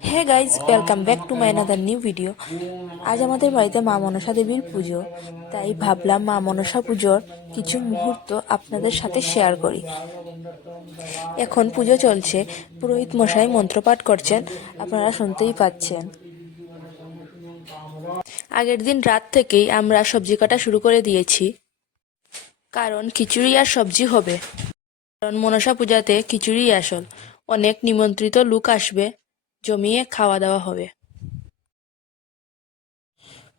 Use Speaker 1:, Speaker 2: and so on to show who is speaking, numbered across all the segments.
Speaker 1: হ্যাঁ guys welcome back to my another new video আজ আমাদের বাড়িতে মা মনসা দেবীর পুজো। তাই ভাবলাম মা মনসা পুজোর কিছু মুহূর্ত আপনাদের সাথে শেয়ার করি। এখন পুজো চলছে। পুরোহিত মশাই মন্ত্রপাঠ করছেন। আপনারা শুনতেই পাচ্ছেন। আগের দিন রাত থেকেই আমরা সবজি কাটা শুরু করে দিয়েছি। কারণ খিচুড়ি আর সবজি হবে। কারণ মনসা পূজাতে খিচুড়ি আসল। অনেক নিমন্ত্রিত লোক আসবে। জমিয়ে খাওয়া দাওয়া হবে।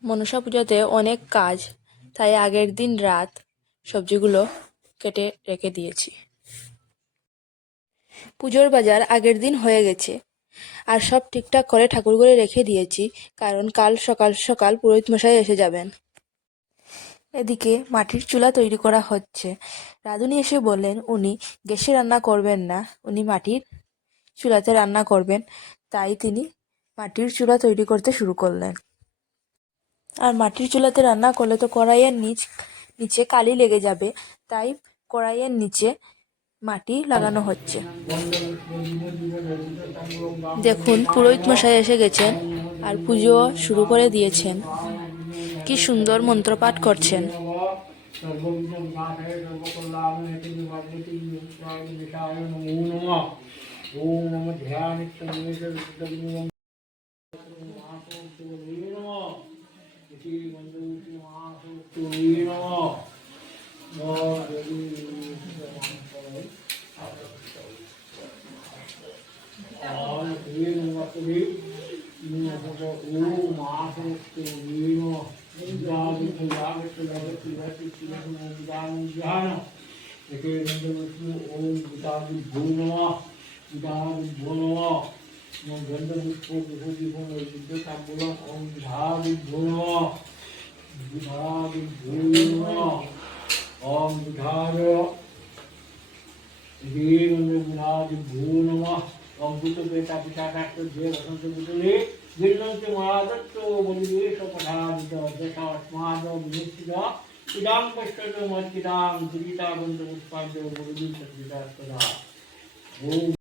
Speaker 1: মনসা পূজাতে অনেক কাজ, তাই আগের দিন রাত সবজিগুলো কেটে রেখে দিয়েছি। পুজোর বাজার আগের দিন হয়ে গেছে, আর সব ঠিকঠাক করে ঠাকুর ঘরে রেখে দিয়েছি, কারণ কাল সকাল সকাল পুরোহিত মশাই এসে যাবেন। এদিকে মাটির চুলা তৈরি করা হচ্ছে। রাঁধুনি এসে বললেন, উনি গ্যাসে রান্না করবেন না, উনি মাটির চুলাতে রান্না করবেন। তাই তিনি মাটির চুলা তৈরি করতে শুরু করলেন। আর মাটির চুলাতে রান্না করলে তো কড়াইয়ের নিচ, নিচে কালি লেগে যাবে, তাই কড়াইয়ের নিচে মাটি লাগানো হচ্ছে। দেখুন, পুরোহিত মশাই এসে গেছেন আর পুজো শুরু করে দিয়েছেন। কি সুন্দর মন্ত্রপাঠ করছেন।
Speaker 2: ओम मम ध्यान महासोक्तो नमो इति ओम महासोक्तो नमो उदाहरण बोलो गंधम उसको विभूति बोलो विद्यता बोलो ओम विधार बोलो विधार बोलो ओम विधार देव विधार भूनम ओम बुद्ध बेटा पिता डॉक्टर जय वसंत बुद्धले गिरनंत महादत्तो बलिवेश पढ़ावित दशा अस्माद विनिश्चित इदाम कष्ट मत किदाम दुरीता बंद उत्पाद्य गुरुदी सत्विता सदा ओम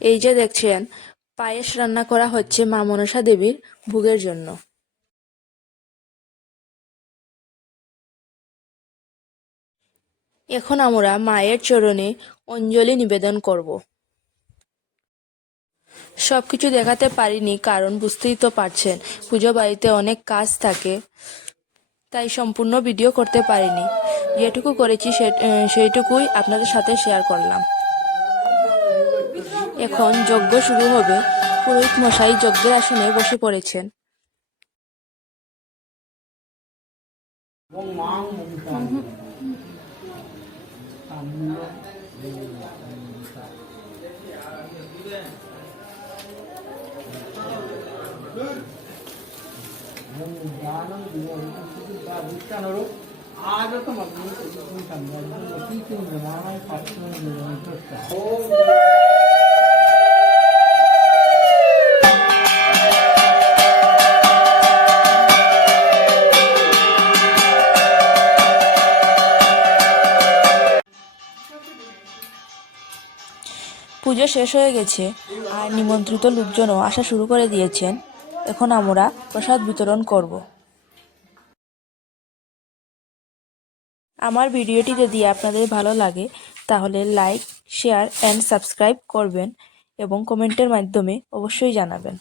Speaker 1: এই যে দেখছেন, পায়েস রান্না করা হচ্ছে মা মনসা দেবীর ভোগের জন্য। এখন আমরা মায়ের চরণে অঞ্জলি নিবেদন করব। সব কিছু দেখাতে পারিনি, কারণ বুঝতেই তো পারছেন, পুজো বাড়িতে অনেক কাজ থাকে, তাই সম্পূর্ণ ভিডিও করতে পারিনি। যেটুকু করেছি সেইটুকুই আপনাদের সাথে শেয়ার করলাম। এখন যজ্ঞ শুরু হবে পুরোহিত মশাই যজ্ঞের আসনে বসে পড়েছেন
Speaker 2: ওম মাং মমতাং তাম্বুল ওম জ্ঞানং
Speaker 1: পুজো শেষ হয়ে গেছে আর নিমন্ত্রিত লোকজনও আসা শুরু করে দিয়েছেন। এখন আমরা প্রসাদ বিতরণ করব। আমার ভিডিওটি যদি আপনাদের ভালো লাগে, তাহলে লাইক, শেয়ার অ্যান্ড সাবস্ক্রাইব করবেন এবং কমেন্টের মাধ্যমে অবশ্যই জানাবেন।